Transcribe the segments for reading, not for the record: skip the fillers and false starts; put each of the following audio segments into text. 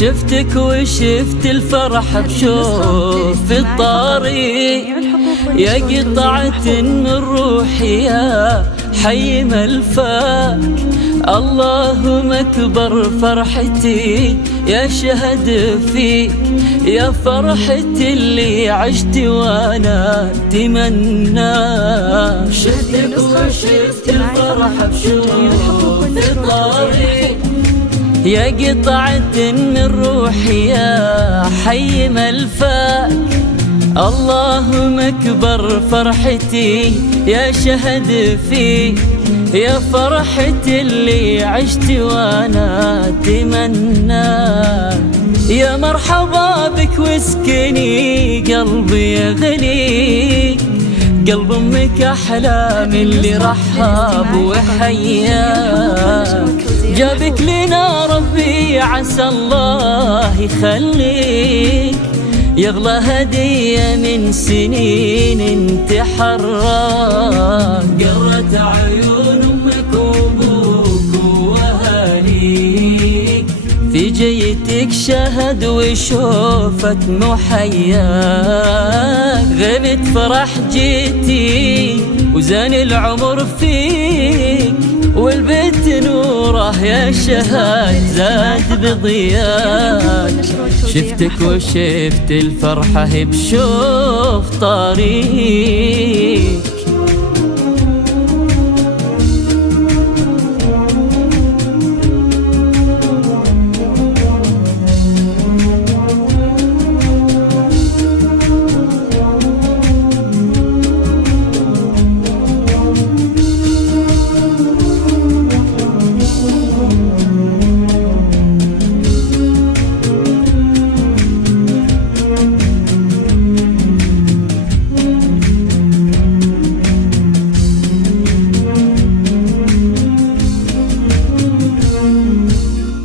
شفتك وشفت الفرح بشوف الطريق، يا قطعة من روحي يا حي ملفاك. اللهم اكبر فرحتي يا شهد فيك، يا فرحتي اللي عشت وانا اتمنى. شفتك وشفت الفرح بشوف الطريق، يا قطعة من روحي يا حي ملفاك. اللهم اكبر فرحتي يا شهد فيك، يا فرحتي اللي عشت وانا اتمنى. يا مرحبا بك واسكني قلبي يغلي، قلب امك احلى من اللي رحب وحياك. جابك لنا ربي عسى الله يخليك، يغلى هدية من سنين انت حراك. قرت عيون امك وابوك واهاليك، في جيتك شهد وشوفت محياك. غبت فرح جيتي وزان العمر فيك، والبيت نوره يا شهد زاد بضياك. شفتك وشفت الفرحة بشوف طريق.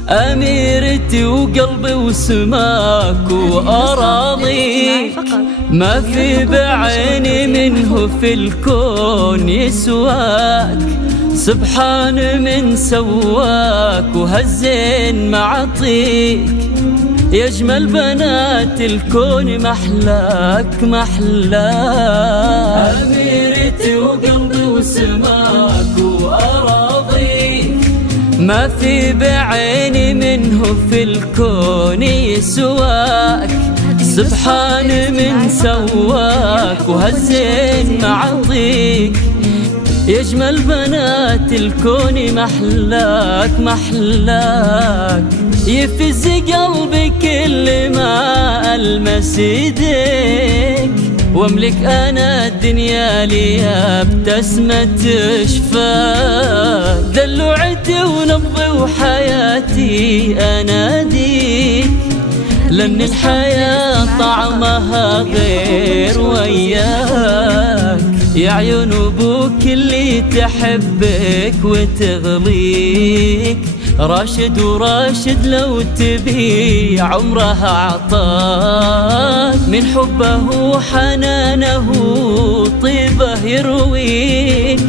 أميرتي وقلبي وسماك وأراضي، ما في بعيني منه في الكون يسواك. سبحان من سواك وهالزين معطيك، يا أجمل بنات الكون محلاك محلاك. أميرتي وقلبي وسماك وأراضي، ما في بعيني منه في الكون يسواك. سبحان من سواك وهالزين معطيك، يا أجمل بنات الكون محلاك محلاك. يفز قلبي كل ما ألمس يديك، واملك انا الدنيا لي بتسمة شفاك. دلوعتي ونبضي وحياتي اناديك، لأن الحياة طعمها غير وياك. يا عيون ابوك اللي تحبك وتغليك، راشد وراشد لو تبي عمره عطاك. من حبه وحنانه طيبه يرويك،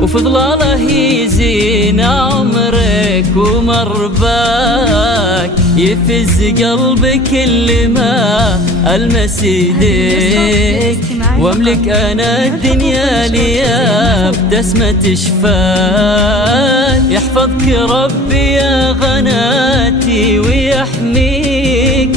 وفي ظلاله يزين عمرك ومرباك. يفز قلبي كل ما ألمس يديك، واملك انا الدنيا ليا بتسمة شفاك. يحفظك ربي يا غناتي ويحميك،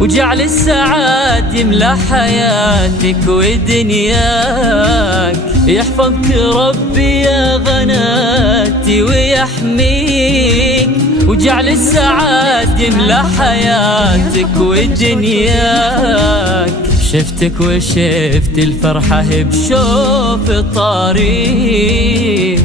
وجعل السعاد يملى حياتك ودنياك. يحفظك ربي يا غناتي ويحميك، وجعل السعاد يملى حياتك ودنياك. شفتك وشفت الفرحة بشوف طريق.